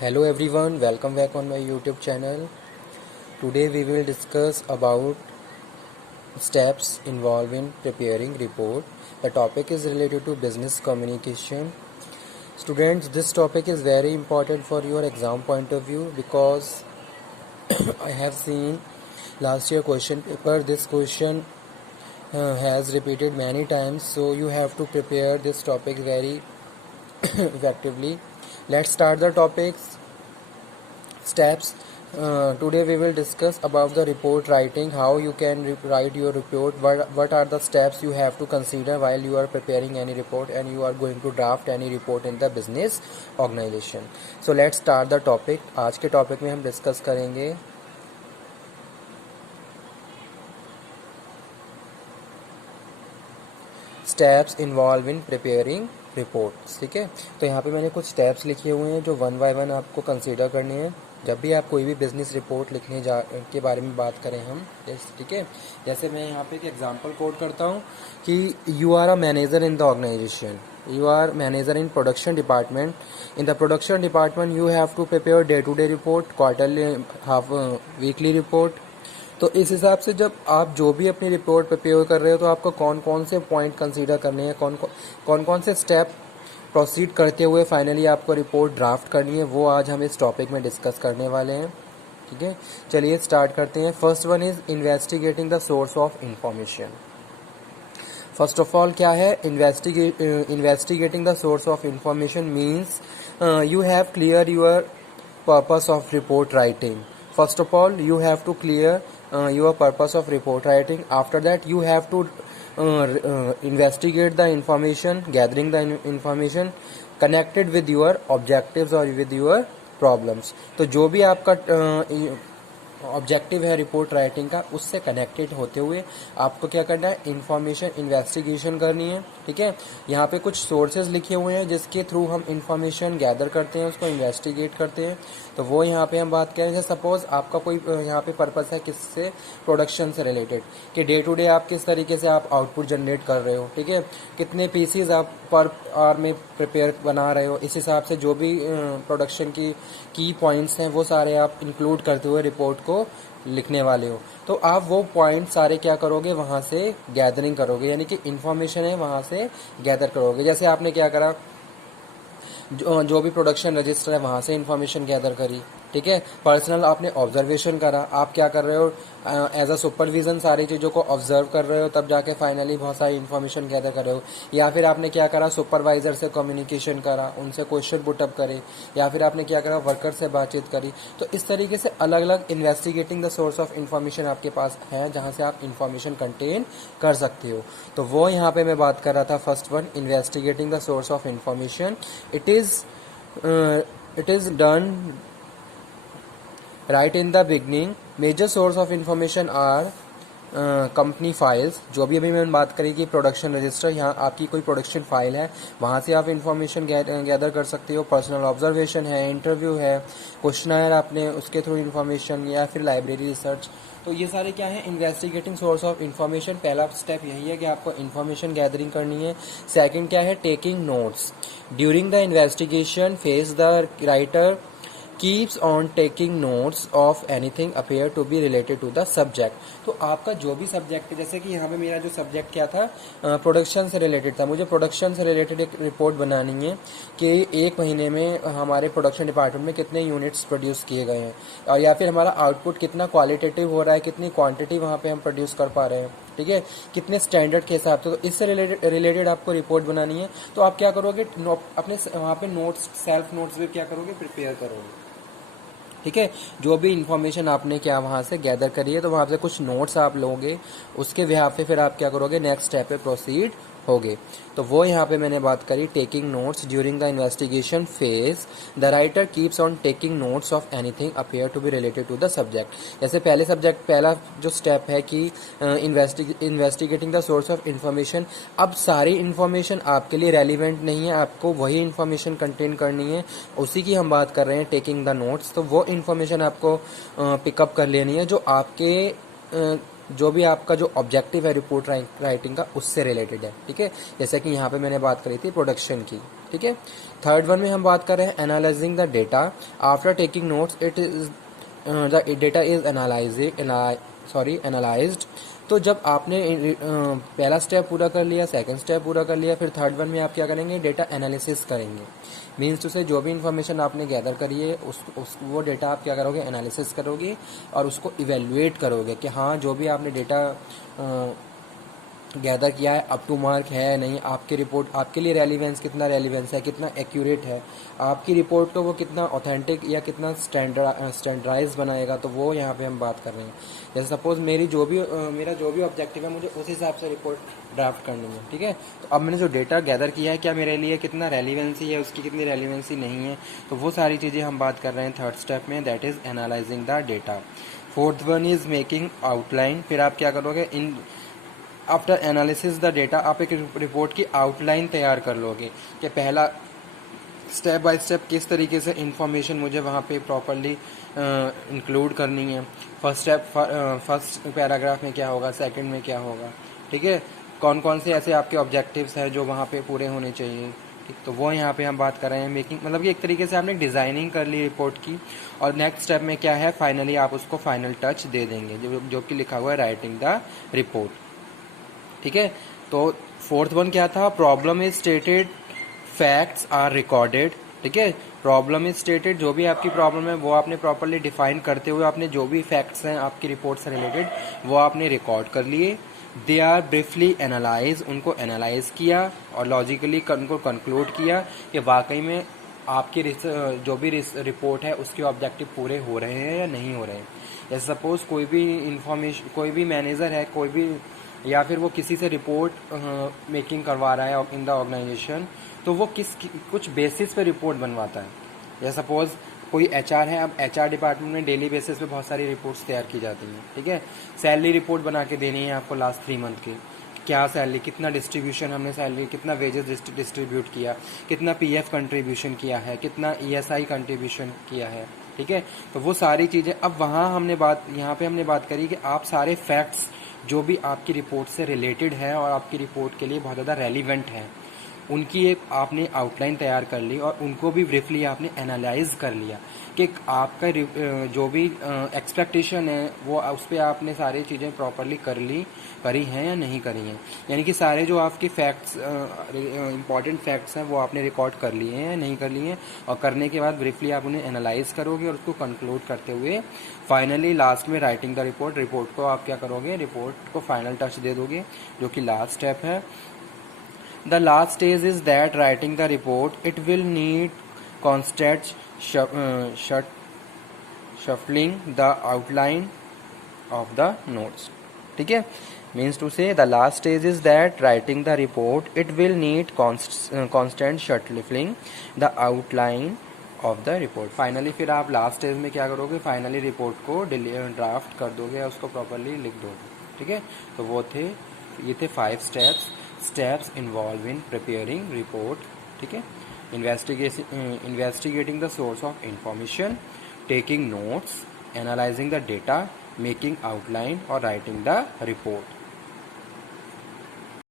Hello everyone, welcome back on my YouTube channel. Today we will discuss about steps involved in preparing report. The topic is related to business communication. Students, this topic is very important for your exam point of view because I have seen last year question paper. This question has repeated many times, so you have to prepare this topic very effectively. Let's start the topics. Steps. Today we will discuss about the report writing, how you can write your report, what are the steps you have to consider while you are preparing any report and you are going to draft any report in the business organization. So let's start the topic. आज के topic में हम discuss करेंगे steps involve in preparing reports. ठीक है, तो यहाँ पे मैंने कुछ स्टेप्स लिखे हुए हैं जो वन बाय वन आपको कंसीडर करने हैं जब भी आप कोई भी बिजनेस रिपोर्ट लिखने के बारे में बात करें हम. ठीक है, जैसे मैं यहाँ पे एक एग्जांपल कोट करता हूँ कि you are a manager in the organisation, you are manager in production department. In the production department you have to prepare day to day report, quarterly, weekly report. तो इस हिसाब से जब आप जो भी अपनी रिपोर्ट प्रिपेयर कर रहे हो तो आपको कौन कौन से पॉइंट कंसीडर करने हैं, कौन कौन से स्टेप प्रोसीड करते हुए फाइनली आपको रिपोर्ट ड्राफ्ट करनी है, वो आज हम इस टॉपिक में डिस्कस करने वाले हैं. ठीक है, चलिए स्टार्ट करते हैं. First one is investigating the source of information. First of all क्या है investigating the source of information means you have clear your purpose of report writing. First of all, you have to clear your purpose of report writing. After that, you have to investigate the information, gathering the information connected with your objectives or with your problems. तो जो भी आपका objective है report writing का, उससे connected होते हुए आपको क्या करना है, इंफॉर्मेशन इन्वेस्टिगेशन करनी है. ठीक है, यहाँ पे कुछ सोर्सेज लिखे हुए हैं जिसके थ्रू हम इंफॉर्मेशन गैदर करते हैं, उसको इन्वेस्टिगेट करते हैं. तो वो यहाँ पे हम बात करें, जैसे सपोज आपका कोई यहाँ पे पर्पस है किससे, प्रोडक्शन से रिलेटेड, कि डे टू डे आप किस तरीके से आप आउटपुट जनरेट कर रहे हो. ठीक है, कितने पीसीज आप पर आवर में प्रिपेयर बना रहे हो, इस हिसाब से जो भी प्रोडक्शन की पॉइंट्स हैं वो सारे आप इंक्लूड करते हुए रिपोर्ट को लिखने वाले हो. तो आप वो पॉइंट सारे क्या करोगे, वहां से गैदरिंग करोगे, यानी कि इंफॉर्मेशन है वहां से गैदर करोगे. जैसे आपने क्या करा, जो भी प्रोडक्शन रजिस्टर है वहां से इंफॉर्मेशन गैदर करी. ठीक है, पर्सनल आपने ऑब्जर्वेशन करा, आप क्या कर रहे हो, एज अ सुपरविजन सारी चीज़ों को ऑब्जर्व कर रहे हो, तब जाके फाइनली बहुत सारी इन्फॉर्मेशन गैदर कर रहे हो. या फिर आपने क्या करा, सुपरवाइजर से कम्युनिकेशन करा, उनसे क्वेश्चन पुटअप करे, या फिर आपने क्या करा, वर्कर से बातचीत करी. तो इस तरीके से अलग अलग investigating the source of information आपके पास है जहाँ से आप इन्फॉर्मेशन कंटेन कर सकते हो. तो वो यहाँ पे मैं बात कर रहा था. First one, investigating the source of information. It is done right in the beginning. Major source of information are company files. जो भी अभी मैंने बात करी कि प्रोडक्शन रजिस्टर, यहाँ आपकी कोई प्रोडक्शन फाइल है, वहाँ से आप इन्फॉर्मेशन गैदर कर सकते हो. पर्सनल ऑब्जर्वेशन है, इंटरव्यू है, क्वेश्चनर आपने उसके थ्रू इन्फॉर्मेशन, या फिर लाइब्रेरी रिसर्च. तो ये सारे क्या है, इन्वेस्टिगेटिंग सोर्स ऑफ इन्फॉर्मेशन. पहला स्टेप यही है कि आपको इन्फॉर्मेशन गैदरिंग करनी है. सेकेंड क्या है, taking notes. During the investigation phase the writer keeps on taking notes of anything appear to be related to the subject. तो आपका जो भी सब्जेक्ट है, जैसे कि यहाँ पे मेरा जो सब्जेक्ट क्या था, प्रोडक्शन से रिलेटेड था. मुझे प्रोडक्शन से रिलेटेड एक रिपोर्ट बनानी है कि एक महीने में हमारे प्रोडक्शन डिपार्टमेंट में कितने यूनिट्स प्रोड्यूस किए गए हैं, और या फिर हमारा आउटपुट कितना क्वालिटेटिव हो रहा है, कितनी क्वांटिटी वहाँ पे हम प्रोड्यूस कर पा रहे हैं. ठीक है, कितने स्टैंडर्ड के हिसाब से. तो इससे रिलेटेड आपको रिपोर्ट बनानी है. तो आप क्या करोगे, अपने वहाँ पे नोट्स, सेल्फ नोट्स भी क्या करोगे, प्रिपेयर करोगे. ठीक है, जो भी इन्फॉर्मेशन आपने क्या वहाँ से गैदर करी है, तो वहाँ से कुछ नोट्स आप लोगे, उसके बिहाफ पे फिर आप क्या करोगे, नेक्स्ट स्टेप पे प्रोसीड होगे. तो वो यहाँ पे मैंने बात करी, taking notes during the investigation phase the writer keeps on taking notes of anything appear to be related to the subject. जैसे पहला जो स्टेप है कि investigating the source of information. अब सारी इन्फॉर्मेशन आपके लिए रेलिवेंट नहीं है, आपको वही इन्फॉर्मेशन कंटेन करनी है, उसी की हम बात कर रहे हैं, टेकिंग द नोट्स. तो वो इन्फॉर्मेशन आपको पिकअप कर लेनी है जो आपके जो भी आपका जो ऑब्जेक्टिव है रिपोर्ट राइटिंग का उससे रिलेटेड है, ठीक है। जैसे कि यहाँ पे मैंने बात करी थी प्रोडक्शन की, ठीक है। थर्ड वन में हम बात कर रहे हैं analysing the data after taking notes, it is the data is analysed. तो जब आपने पहला स्टेप पूरा कर लिया, सेकंड स्टेप पूरा कर लिया, फिर थर्ड वन में आप क्या करेंगे, डेटा एनालिसिस करेंगे। मीन्स टू से जो भी इन्फॉर्मेशन आपने गैदर करी है वो डेटा आप क्या करोगे, एनालिसिस करोगे और उसको इवेल्युएट करोगे कि हाँ जो भी आपने डेटा गैदर किया है अप टू मार्क है नहीं, आपकी रिपोर्ट आपके लिए रेलिवेंस कितना रेलिवेंस है, कितना एक्यूरेट है, आपकी रिपोर्ट को वो कितना ऑथेंटिक या कितना स्टैंडर्डाइज बनाएगा। तो वो यहाँ पे हम बात कर रहे हैं। जैसे सपोज मेरा जो भी ऑब्जेक्टिव है मुझे उस हिसाब से रिपोर्ट ड्राफ्ट करनी है, ठीक है। तो अब मैंने जो डेटा गैदर किया है क्या मेरे लिए कितना रेलिवेंसी है, उसकी कितनी रेलिवेंसी नहीं है, तो वो सारी चीज़ें हम बात कर रहे हैं थर्ड स्टेप में, that is analysing the data. Fourth one is making outline. फिर आप क्या करोगे, in after analysis the data आप एक रिपोर्ट की आउटलाइन तैयार कर लोगे कि पहला स्टेप बाय स्टेप किस तरीके से इंफॉर्मेशन मुझे वहाँ पे प्रॉपरली इंक्लूड करनी है। फर्स्ट पैराग्राफ में क्या होगा, सेकंड में क्या होगा, ठीक है। कौन कौन से ऐसे आपके ऑब्जेक्टिव्स हैं जो वहाँ पे पूरे होने चाहिए, ठीक। तो वो यहाँ पे हम बात कर रहे हैं मेकिंग, मतलब कि एक तरीके से आपने डिज़ाइनिंग कर ली रिपोर्ट की। और नेक्स्ट स्टेप में क्या है, फाइनली आप उसको फाइनल टच दे देंगे जो कि लिखा हुआ है राइटिंग द रिपोर्ट, ठीक है। तो फोर्थ वन क्या था, problem is stated facts are recorded, ठीक है। प्रॉब्लम इज स्टेटेड, जो भी आपकी प्रॉब्लम है वो आपने प्रॉपरली डिफाइन करते हुए आपने जो भी फैक्ट्स हैं आपकी रिपोर्ट से रिलेटेड वो आपने रिकॉर्ड कर लिए। दे आर ब्रीफली एनालाइज, उनको एनालाइज किया और लॉजिकली उनको कंक्लूड किया कि वाकई में आपकी जो भी रिपोर्ट है उसके ऑब्जेक्टिव पूरे हो रहे हैं या नहीं हो रहे हैं। जैसे सपोज कोई भी इंफॉर्मेशन, कोई भी मैनेजर है, कोई भी या फिर वो किसी से रिपोर्ट मेकिंग करवा रहा है इन द ऑर्गेनाइजेशन, तो वो कुछ बेसिस पे रिपोर्ट बनवाता है। जैसे सपोज कोई एचआर है, अब एचआर डिपार्टमेंट में डेली बेसिस पे बहुत सारी रिपोर्ट्स तैयार की जाती हैं, ठीक है। सैलरी रिपोर्ट बना के देनी है आपको लास्ट 3 मंथ की, क्या सैलरी, कितना डिस्ट्रीब्यूशन हमने सैलरी, कितना वेजेस डिस्ट्रीब्यूट किया, कितना पीएफ कंट्रीब्यूशन किया है, कितना ईएसआई कंट्रीब्यूशन किया है, ठीक है। तो वो सारी चीज़ें अब वहाँ यहाँ पे हमने बात करी कि आप सारे फैक्ट्स जो भी आपकी रिपोर्ट से रिलेटेड है और आपकी रिपोर्ट के लिए बहुत ज़्यादा रेलिवेंट है उनकी एक आपने आउटलाइन तैयार कर ली और उनको भी ब्रीफली आपने एनालाइज कर लिया कि आपका जो भी एक्सपेक्टेशन है वो उस पर आपने सारी चीज़ें प्रॉपरली करी हैं या नहीं करी हैं। यानी कि सारे जो आपके फैक्ट्स इंपॉर्टेंट फैक्ट्स हैं वो आपने रिकॉर्ड कर लिए हैं या नहीं कर लिए हैं, और करने के बाद ब्रीफली आप उन्हें एनालाइज करोगे और उसको कंक्लूड करते हुए फाइनली लास्ट में राइटिंग द रिपोर्ट को आप क्या करोगे, रिपोर्ट को फाइनल टच दे दोगे, जो कि लास्ट स्टेप है। The last stage is that writing the report, it will need constant shuffling the outline of the notes, ठीक है। Means to say the last stage is that writing the report, it will need constant shuffling the outline of the report. Finally फिर आप last stage में क्या करोगे, finally report को draft कर दोगे और उसको प्रॉपरली लिख दोगे, ठीक है। तो ये थे 5 steps involve in preparing report, ठीक है। Investigating the source of information, taking notes, analysing the data, making outline और राइटिंग द रिपोर्ट।